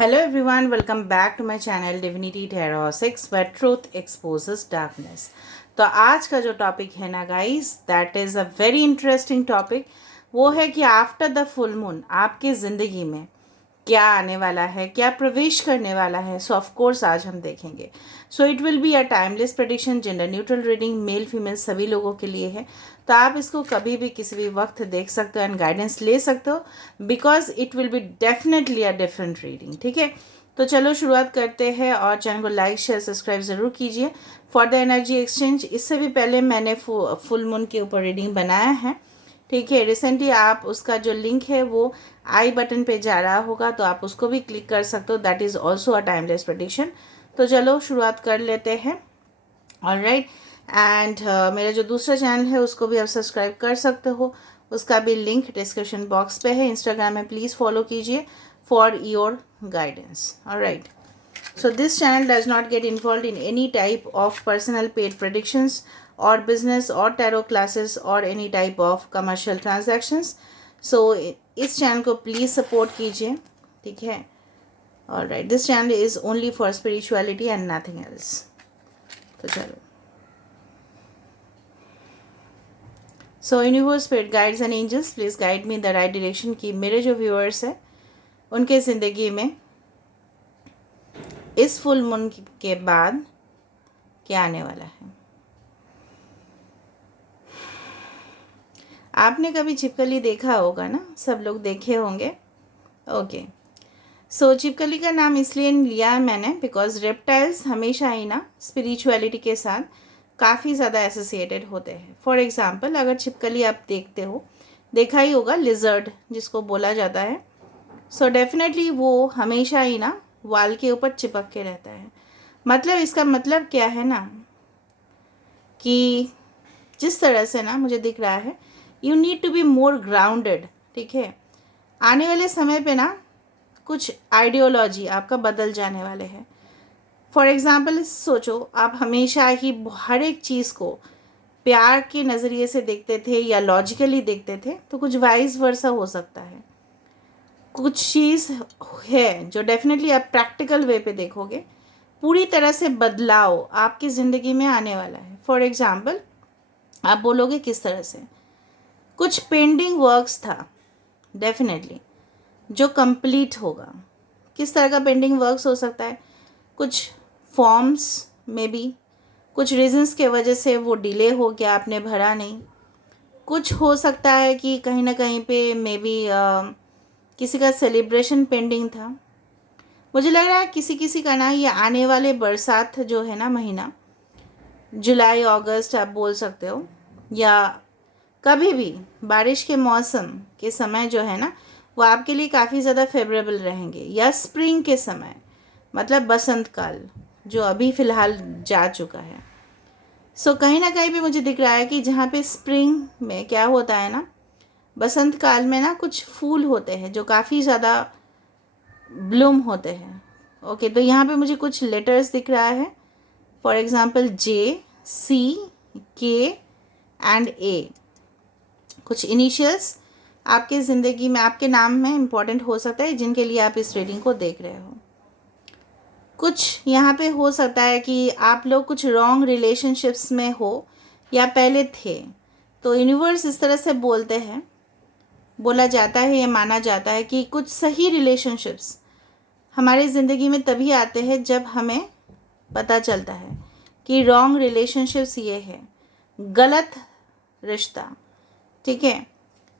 Hello everyone, welcome back to my channel Divinity Tarot 6 where truth exposes darkness। तो आज का जो topic है ना guys, that is a very interesting topic. वो है कि आफ्टर द फुल मून आपकी ज़िंदगी में क्या आने वाला है, क्या प्रवेश करने वाला है। सो ऑफ कोर्स आज हम देखेंगे। So it will be a timeless prediction, gender neutral reading, male female सभी लोगों के लिए है। तो आप इसको कभी भी किसी भी वक्त देख सकते हो एंड गाइडेंस ले सकते हो, because it will be definitely a different reading. ठीक है, तो चलो शुरुआत करते हैं और चैनल को लाइक शेयर सब्सक्राइब ज़रूर कीजिए फॉर द एनर्जी एक्सचेंज। इससे भी पहले मैंने फुल मून के ऊपर रीडिंग बनाया है। ठीक है, रिसेंटली आप उसका जो लिंक है वो आई बटन पे जा रहा होगा, तो आप उसको भी क्लिक कर सकते हो। That is also a timeless prediction. तो चलो शुरुआत कर लेते हैं। ऑलराइट, एंड मेरा जो दूसरा चैनल है उसको भी आप सब्सक्राइब कर सकते हो। उसका भी लिंक डिस्क्रिप्शन बॉक्स पे है। इंस्टाग्राम में प्लीज़ फॉलो कीजिए for your guidance. Alright, so this channel does not get involved in any type of personal paid predictions or business or tarot classes or any type of commercial transactions। so इस channel को please support कीजिए। ठीक है, alright, this channel is only for spirituality and nothing else. तो चलो, so universe, spirit guides and angels please guide me in the right direction कि मेरे जो व्यूअर्स हैं उनके ज़िंदगी में इस फुल मून के बाद क्या आने वाला है। आपने कभी छिपकली देखा होगा ना, सब लोग देखे होंगे। ओके, सो छिपकली का नाम इसलिए लिया है मैंने बिकॉज रेप्टाइल्स हमेशा ही ना स्पिरिचुअलिटी के साथ काफ़ी ज़्यादा एसोसिएटेड होते हैं। फॉर एग्जांपल, अगर छिपकली आप देखते हो, देखा ही होगा लिजर्ड जिसको बोला जाता है। सो डेफिनेटली वो हमेशा ही ना वाल के ऊपर चिपक के रहता है। मतलब इसका मतलब क्या है ना, कि जिस तरह से ना मुझे दिख रहा है, you need to be more grounded. ठीक है, आने वाले समय पे ना कुछ आइडियोलॉजी आपका बदल जाने वाले हैं। फॉर एग्ज़ाम्पल सोचो, आप हमेशा ही हर एक चीज़ को प्यार के नज़रिए से देखते थे या लॉजिकली देखते थे, तो कुछ वाइस वर्सा हो सकता है। कुछ चीज़ है जो डेफिनेटली आप प्रैक्टिकल वे पे देखोगे। पूरी तरह से बदलाव आपकी ज़िंदगी में आने वाला है। फॉर एग्ज़ाम्पल, आप बोलोगे किस तरह से, कुछ पेंडिंग वर्क्स था डेफिनेटली जो कंप्लीट होगा। किस तरह का पेंडिंग वर्क्स हो सकता है, कुछ फॉर्म्स में भी कुछ रीजंस के वजह से वो डिले हो गया, आपने भरा नहीं। कुछ हो सकता है कि कहीं ना कहीं पे मे बी किसी का सेलिब्रेशन पेंडिंग था। मुझे लग रहा है किसी किसी का ना ये आने वाले बरसात जो है ना महीना, जुलाई अगस्त आप बोल सकते हो, या कभी भी बारिश के मौसम के समय जो है ना वो आपके लिए काफ़ी ज़्यादा फेवरेबल रहेंगे। या स्प्रिंग के समय, मतलब बसंत काल जो अभी फ़िलहाल जा चुका है। सो कहीं ना कहीं भी मुझे दिख रहा है कि जहाँ पे स्प्रिंग में क्या होता है ना, बसंत काल में ना कुछ फूल होते हैं जो काफ़ी ज़्यादा ब्लूम होते हैं। ओके, तो यहाँ पे मुझे कुछ लेटर्स दिख रहा है। फॉर एग्ज़ाम्पल जे, सी, के एंड ए। कुछ इनिशियल्स आपके ज़िंदगी में आपके नाम में इम्पॉर्टेंट हो सकता है, जिनके लिए आप इस रीडिंग को देख रहे हो। कुछ यहाँ पे हो सकता है कि आप लोग कुछ रॉन्ग रिलेशनशिप्स में हो या पहले थे। तो यूनिवर्स इस तरह से बोलते हैं, बोला जाता है, ये माना जाता है कि कुछ सही रिलेशनशिप्स हमारी ज़िंदगी में तभी आते हैं जब हमें पता चलता है कि रॉन्ग रिलेशनशिप्स ये है, गलत रिश्ता। ठीक है,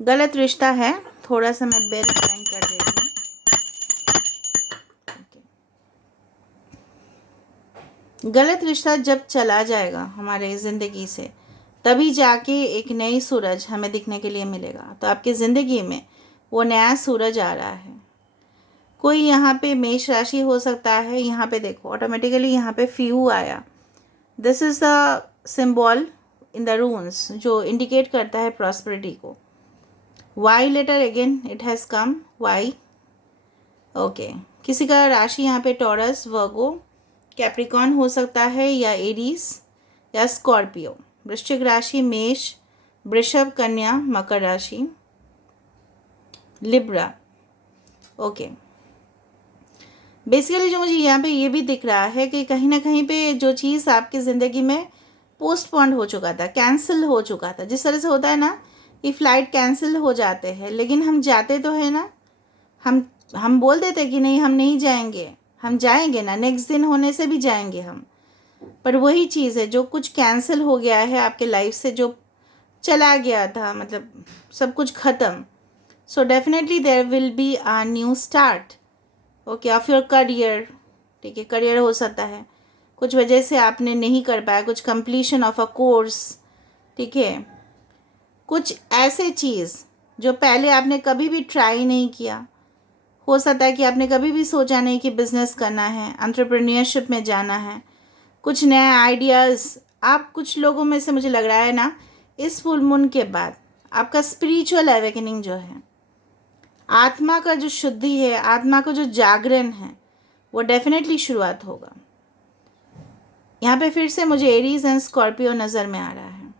गलत रिश्ता है। थोड़ा सा मैं बेल रैंग कर देती हूँ। गलत रिश्ता जब चला जाएगा हमारे ज़िंदगी से, तभी जाके एक नई सूरज हमें दिखने के लिए मिलेगा। तो आपकी ज़िंदगी में वो नया सूरज आ रहा है। कोई यहाँ पे मेष राशि हो सकता है। यहाँ पे देखो, ऑटोमेटिकली यहाँ पे फ्यू आया। This is the symbol in the runes जो इंडिकेट करता है प्रॉस्पेरिटी को। Y letter again it has come, Y. Okay, किसी का राशि यहाँ पे टॉरस, वर्गो, कैप्रिकॉन हो सकता है, या एरीज या स्कॉर्पियो। वृश्चिक राशि मेष, वृषभ, कन्या, मकर राशि, लिब्रा। ओके, बेसिकली जो मुझे यहाँ पे ये भी दिख रहा है कि कहीं ना कहीं पे जो चीज़ आपकी ज़िंदगी में पोस्टपोन्ड हो चुका था, कैंसिल हो चुका था, जिस तरह से होता है ना कि फ़्लाइट कैंसिल हो जाते हैं लेकिन हम जाते तो है ना, हम बोल देते कि नहीं हम नहीं जाएंगे, हम जाएंगे ना, नेक्स्ट दिन होने से भी जाएंगे हम। पर वही चीज़ है जो कुछ कैंसिल हो गया है आपके लाइफ से, जो चला गया था, मतलब सब कुछ ख़त्म। So definitely there will be a new start, okay, of your career. ठीक है, करियर हो सकता है कुछ वजह से आपने नहीं कर पाया, कुछ कंप्लीशन ऑफ अ कोर्स, ठीक है, कुछ ऐसे चीज़ जो पहले आपने कभी भी ट्राई नहीं किया। हो सकता है कि आपने कभी भी सोचा नहीं कि बिज़नेस करना है, एंटरप्रेन्योरशिप में जाना है, कुछ नए आइडियाज़। आप कुछ लोगों में से मुझे लग रहा है ना, इस फुल मून के बाद आपका स्पिरिचुअल अवेकनिंग जो है, आत्मा का जो शुद्धि है, आत्मा का जो जागरण है, वो डेफिनेटली शुरुआत होगा। यहाँ पे फिर से मुझे एरीज एंड स्कॉर्पियो नज़र में आ रहा है।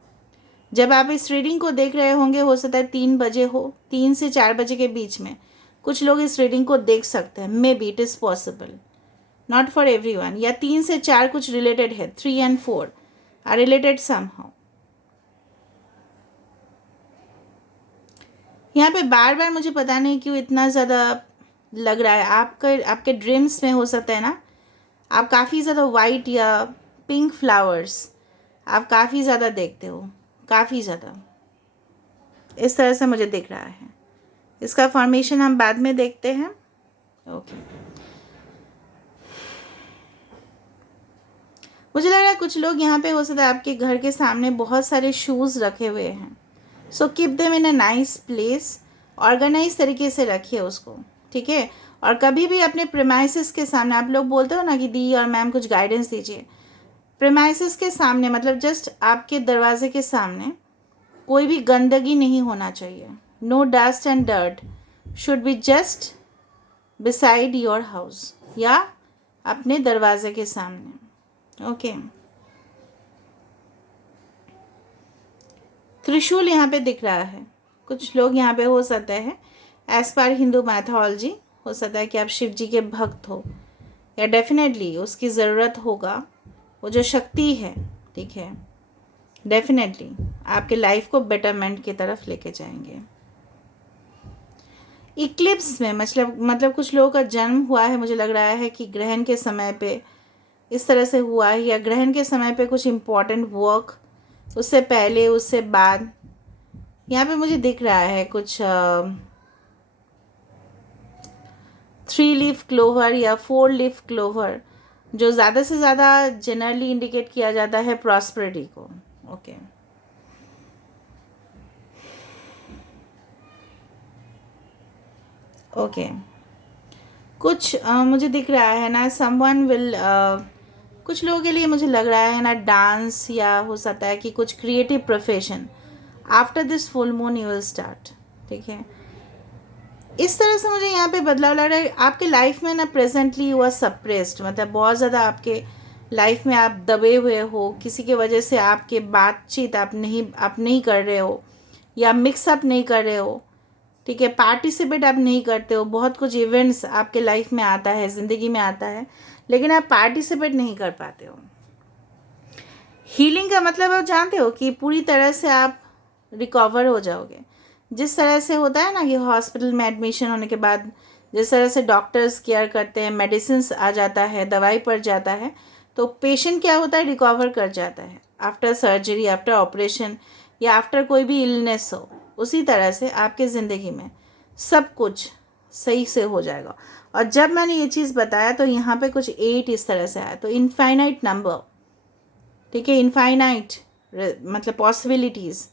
जब आप इस रीडिंग को देख रहे होंगे, हो सकता है 3 बजे हो, 3 से 4 बजे के बीच में कुछ लोग इस रीडिंग को देख सकते हैं। May be it is possible, not for everyone. या 3 से 4 कुछ रिलेटेड है, 3 एंड 4 आर रिलेटेड समहाउ। यहाँ पे बार बार मुझे पता नहीं क्यों इतना ज़्यादा लग रहा है, आपके ड्रीम्स में हो सकता है ना, आप काफ़ी ज़्यादा वाइट या पिंक फ्लावर्स आप काफ़ी ज़्यादा देखते हो, काफ़ी ज़्यादा इस तरह से मुझे दिख रहा है। इसका फॉर्मेशन हम बाद में देखते हैं, ओके। मुझे लग रहा है कुछ लोग यहाँ पे हो सकता है आपके घर के सामने बहुत सारे शूज़ रखे हुए हैं। So keep them in a nice place, organise तरीके से रखिए उसको, ठीक है। और कभी भी अपने प्रेमाइसिस के सामने, आप लोग बोलते हो ना कि दी और मैम कुछ गाइडेंस दीजिए, प्रेमाइसिस के सामने मतलब जस्ट आपके दरवाजे के सामने कोई भी गंदगी नहीं होना चाहिए। No dust and dirt should be just beside your house, या अपने दरवाजे के सामने, ओके। त्रिशूल यहाँ पे दिख रहा है। कुछ लोग यहाँ पे हो सकते हैं एज पर हिंदू मैथोलॉजी, हो सकता है कि आप शिव जी के भक्त हो, या डेफिनेटली उसकी ज़रूरत होगा, वो जो शक्ति है, ठीक है, डेफिनेटली आपके लाइफ को बेटरमेंट की तरफ लेके जाएंगे। इक्लिप्स में मतलब कुछ लोगों का जन्म हुआ है, मुझे लग रहा है कि ग्रहण के समय पे इस तरह से हुआ है, या ग्रहण के समय पे कुछ इम्पोर्टेंट वर्क, उससे पहले उससे बाद। यहाँ पे मुझे दिख रहा है कुछ 3 लीफ क्लोवर या 4 लीफ क्लोवर, जो ज़्यादा से ज़्यादा जनरली इंडिकेट किया जाता है प्रॉस्पेरिटी को, ओके। ओके, कुछ मुझे दिख रहा है ना, समवन विल, कुछ लोगों के लिए मुझे लग रहा है ना डांस, या हो सकता है कि कुछ creative profession after this full moon you will start, ठीक है। इस तरह से मुझे यहाँ पे बदलाव लग रहा है। आपके लाइफ में ना प्रेजेंटली यू आर सप्रेस्ड, मतलब बहुत ज़्यादा आपके लाइफ में आप दबे हुए हो, किसी की वजह से आपके बातचीत आप नहीं कर रहे हो, या मिक्सअप नहीं कर रहे हो, ठीक है, पार्टिसिपेट आप नहीं करते हो। बहुत कुछ इवेंट्स आपके लाइफ में आता है, ज़िंदगी में आता है, लेकिन आप पार्टिसिपेट नहीं कर पाते हो। हीलिंग का मतलब आप जानते हो कि पूरी तरह से आप रिकवर हो जाओगे। जिस तरह से होता है ना कि हॉस्पिटल में एडमिशन होने के बाद जिस तरह से डॉक्टर्स केयर करते हैं, मेडिसिन आ जाता है, दवाई पड़ जाता है, तो पेशेंट क्या होता है, रिकवर कर जाता है आफ्टर सर्जरी, आफ्टर ऑपरेशन, या आफ्टर कोई भी इलनेस हो। उसी तरह से आपके ज़िंदगी में सब कुछ सही से हो जाएगा। और जब मैंने ये चीज़ बताया तो यहाँ पे कुछ 8 इस तरह से आया, तो इनफाइनाइट नंबर, ठीक है, इनफाइनाइट मतलब पॉसिबिलिटीज़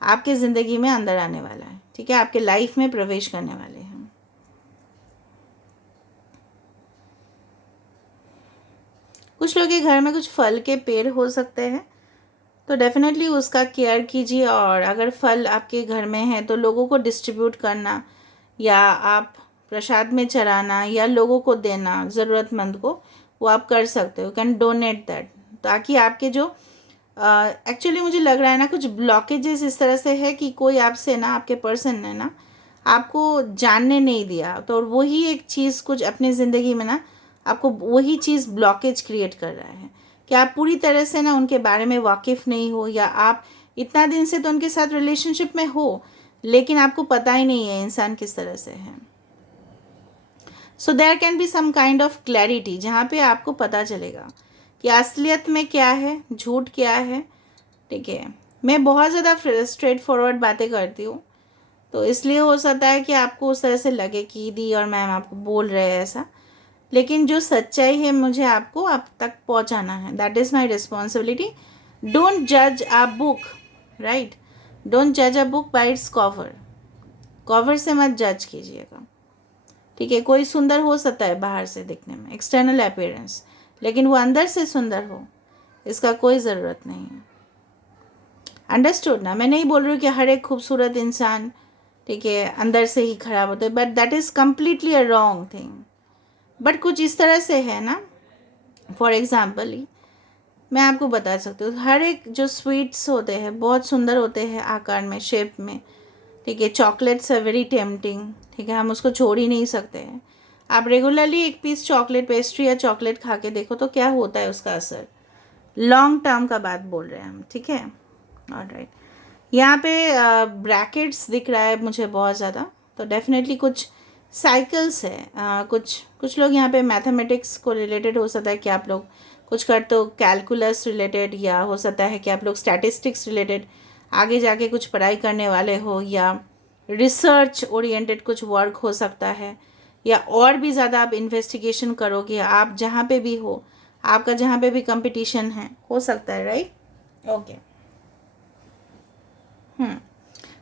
आपके ज़िंदगी में अंदर आने वाला है, ठीक है, आपके लाइफ में प्रवेश करने वाले हैं। कुछ लोग के घर में कुछ फल के पेड़ हो सकते हैं, तो डेफिनेटली उसका केयर कीजिए। और अगर फल आपके घर में है तो लोगों को डिस्ट्रीब्यूट करना, या आप प्रसाद में चढ़ाना, या लोगों को देना, ज़रूरतमंद को, वो आप कर सकते हो। कैन डोनेट दैट, ताकि आपके जो एक्चुअली मुझे लग रहा है ना कुछ ब्लॉकेजेस इस तरह से है कि कोई आपसे ना, आपके पर्सन ने ना आपको जानने नहीं दिया, तो वही एक चीज़ कुछ अपनी ज़िंदगी में ना आपको वही चीज़ ब्लॉकेज क्रिएट कर रहा है कि आप पूरी तरह से ना उनके बारे में वाकिफ़ नहीं हो, या आप इतना दिन से तो उनके साथ रिलेशनशिप में हो लेकिन आपको पता ही नहीं है इंसान किस तरह से है। So there can be some kind of clarity जहाँ पे आपको पता चलेगा कि असलियत में क्या है, झूठ क्या है। ठीक है, मैं बहुत ज़्यादा स्ट्रेट फॉरवर्ड बातें करती हूँ, तो इसलिए हो सकता है कि आपको उस तरह से लगे कि दी और मैम आपको बोल रहे हैं ऐसा, लेकिन जो सच्चाई है मुझे आपको आप तक पहुँचाना है। That is my responsibility. Don't जज अ बुक, राइट? डोंट जज a book by its cover. Cover से मत जज कीजिएगा, ठीक है? कोई सुंदर हो सकता है बाहर से दिखने में, एक्सटर्नल अपीयरेंस, लेकिन वो अंदर से सुंदर हो इसका कोई ज़रूरत नहीं है। अंडरस्टूड ना? मैं नहीं बोल रही हूँ कि हर एक खूबसूरत इंसान, ठीक है, अंदर से ही खराब होता है, but that is completely a wrong thing. But कुछ इस तरह से है ना, फॉर एग्ज़ाम्पल मैं आपको बता सकती हूँ, हर एक जो स्वीट्स होते हैं बहुत सुंदर होते हैं आकार में, शेप में, ठीक है? चॉकलेट्स आर वेरी टेम्पटिंग, ठीक है, हम उसको छोड़ ही नहीं सकते हैं। आप रेगुलरली एक पीस चॉकलेट पेस्ट्री या चॉकलेट खा के देखो तो क्या होता है उसका असर, लॉन्ग टर्म का बात बोल रहे हैं हम, ठीक है? ऑलराइट, यहाँ पे ब्रैकेट्स दिख रहा है मुझे बहुत ज़्यादा, तो डेफिनेटली कुछ साइकिल्स है। कुछ लोग यहाँ पे मैथमेटिक्स को रिलेटेड हो सकता है कि आप लोग कुछ करते हो, कैलकुलस रिलेटेड, या हो सकता है कि आप लोग स्टैटिस्टिक्स रिलेटेड आगे जाके कुछ पढ़ाई करने वाले हो, या रिसर्च ओरिएंटेड कुछ वर्क हो सकता है, या और भी ज़्यादा आप इन्वेस्टिगेशन करोगे, आप जहाँ पे भी हो, आपका जहाँ पे भी कंपटीशन है हो सकता है, राइट? ओके।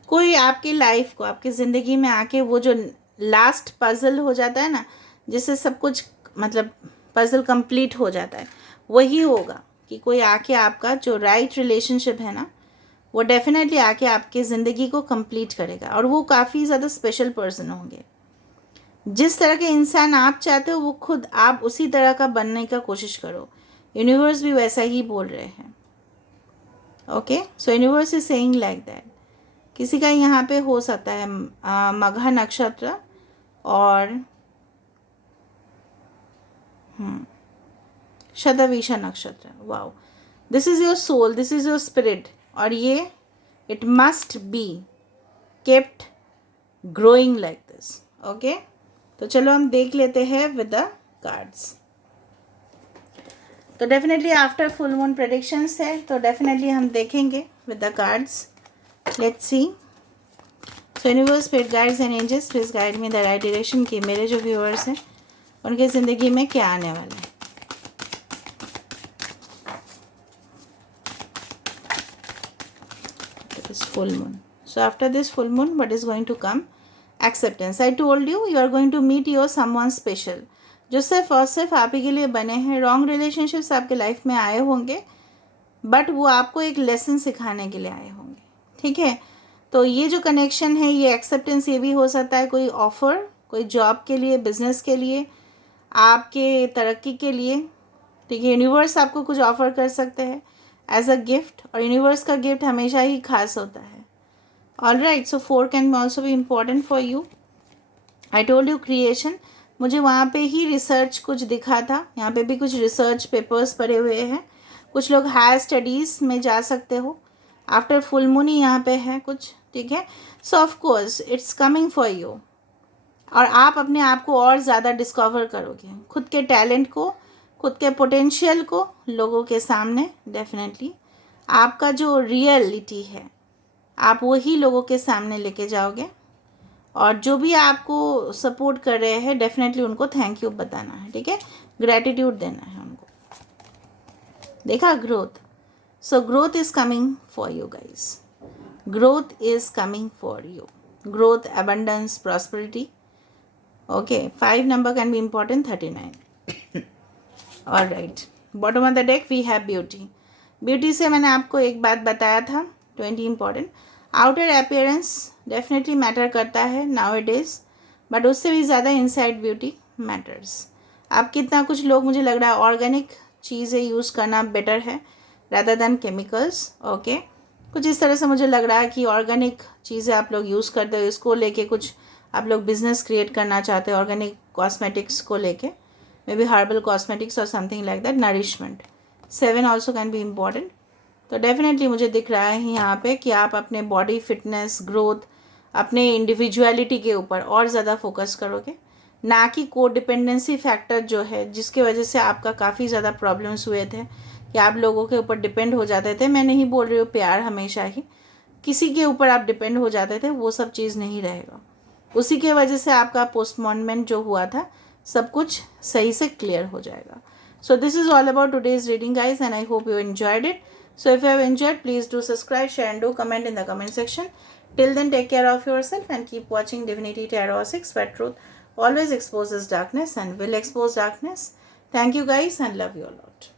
कोई आपकी लाइफ को, आपकी ज़िंदगी में आके वो जो लास्ट पज़ल हो जाता है ना, जिससे सब कुछ मतलब पज़ल कंप्लीट हो जाता है, वही होगा कि कोई आके आपका जो राइट रिलेशनशिप है ना, वो डेफिनेटली आके आपकी ज़िंदगी को कंप्लीट करेगा, और वो काफ़ी ज़्यादा स्पेशल पर्सन होंगे। जिस तरह के इंसान आप चाहते हो वो खुद आप उसी तरह का बनने का कोशिश करो। यूनिवर्स भी वैसा ही बोल रहे हैं। Okay, so universe is saying like that. किसी का यहाँ पे हो सकता है मघा नक्षत्र और शतविषा नक्षत्र। Wow, this is your soul, this is your spirit, और ये it must be kept growing like this. Okay, तो चलो हम देख लेते हैं विद द कार्ड्स। तो definitely after full moon predictions है, तो डेफिनेटली हम देखेंगे with the cards. Let's see. So universe, spirit guides and angels, please guide me the right direction कि मेरे जो व्यूअर्स हैं उनकी ज़िंदगी में क्या आने वाला है। This full moon, so after this full moon what is going to come? Acceptance. I told you are going to meet your someone special, जो सिर्फ और सिर्फ आप ही के लिए बने हैं। रॉन्ग रिलेशनशिप्स आपके लाइफ में आए होंगे, बट वो आपको एक लेसन सिखाने के लिए आए होंगे, ठीक है? तो ये जो कनेक्शन है, ये एक्सेप्टेंस, ये भी हो सकता है कोई ऑफ़र, कोई जॉब के लिए, बिजनेस के लिए, आपके तरक्की के लिए, ठीक है? यूनिवर्स आपको कुछ ऑफ़र कर सकते हैं एज अ गिफ्ट, और यूनिवर्स का गिफ्ट हमेशा ही खास होता है। ऑलराइट, सो 4 कैन ऑल्सो भी important for you. I told you creation, मुझे वहाँ पे ही रिसर्च कुछ दिखा था, यहाँ पे भी कुछ रिसर्च पेपर्स पड़े हुए हैं। कुछ लोग हायर स्टडीज़ में जा सकते हो, आफ्टर फुल मून ही यहाँ पे है कुछ, ठीक है? सो of course it's coming for you, और आप अपने आप को और ज़्यादा डिस्कवर करोगे, खुद के टैलेंट को, खुद के पोटेंशियल को लोगों के सामने। डेफिनेटली आपका जो रियलिटी है आप वही लोगों के सामने लेके जाओगे, और जो भी आपको सपोर्ट कर रहे हैं डेफिनेटली उनको थैंक यू बताना है, ठीक है? ग्रैटिट्यूड देना है उनको। देखा, growth. So growth is coming for you guys, growth is coming for you, growth, abundance, prosperity. Okay, 5 number can be important, 39. All right, bottom of the deck we have beauty. Beauty से मैंने आपको एक बात बताया था, 20 important. Outer appearance definitely matter करता है now it is, but उससे भी ज़्यादा इनसाइड ब्यूटी मैटर्स। आप कितना, कुछ लोग, मुझे लग रहा है ऑर्गेनिक चीज़ें यूज़ करना बेटर है रादर दैन केमिकल्स। ओके, कुछ इस तरह से मुझे लग रहा है कि ऑर्गेनिक चीज़ें आप लोग यूज़ करते हो, इसको लेके कुछ आप लोग बिज़नेस क्रिएट करना चाहते हो ऑर्गेनिक कॉस्मेटिक्स को लेके, maybe herbal cosmetics or something like that. Nourishment 7 also can be important. तो डेफिनेटली मुझे दिख रहा है यहाँ पे कि आप अपने बॉडी फिटनेस ग्रोथ अपने इंडिविजुअलिटी के ऊपर और ज़्यादा फोकस करोगे, ना कि को डिपेंडेंसी फैक्टर जो है जिसके वजह से आपका काफ़ी ज़्यादा प्रॉब्लम्स हुए थे कि आप लोगों के ऊपर डिपेंड हो जाते थे. मैं नहीं बोल रही हूँ प्यार हमेशा ही, किसी के ऊपर आप डिपेंड हो जाते थे, वो सब चीज़ नहीं रहेगा. उसी के वजह से आपका पोस्टमॉर्टमेंट जो हुआ था सब कुछ सही से क्लियर हो जाएगा. So this is all about today's reading guys, and I hope you enjoyed it. So if you have enjoyed, please do subscribe, share and do comment in the comment section. Till then, take care of yourself and keep watching Divinity Tarot 6, where truth always exposes darkness and will expose darkness. Thank you guys and love you a lot.